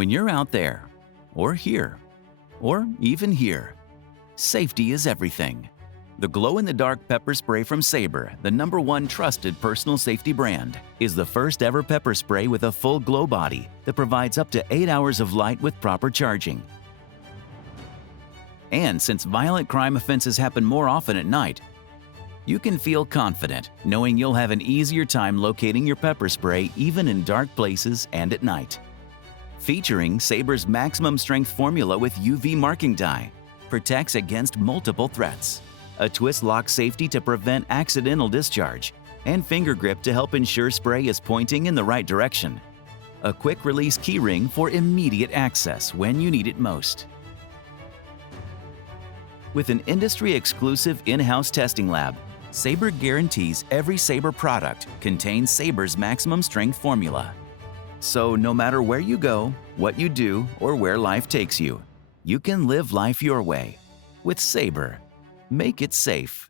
When you're out there, or here, or even here, safety is everything. The glow-in-the-dark pepper spray from SABRE, the #1 trusted personal safety brand, is the first ever pepper spray with a full glow body that provides up to 8 hours of light with proper charging. And since violent crime offenses happen more often at night, you can feel confident knowing you'll have an easier time locating your pepper spray even in dark places and at night. Featuring SABRE's maximum strength formula with UV marking dye, protects against multiple threats, a twist lock safety to prevent accidental discharge, and finger grip to help ensure spray is pointing in the right direction. A quick release keyring for immediate access when you need it most. With an industry-exclusive in-house testing lab, SABRE guarantees every SABRE product contains SABRE's maximum strength formula. So no matter where you go, what you do, or where life takes you, you can live life your way. With SABRE, make it safe.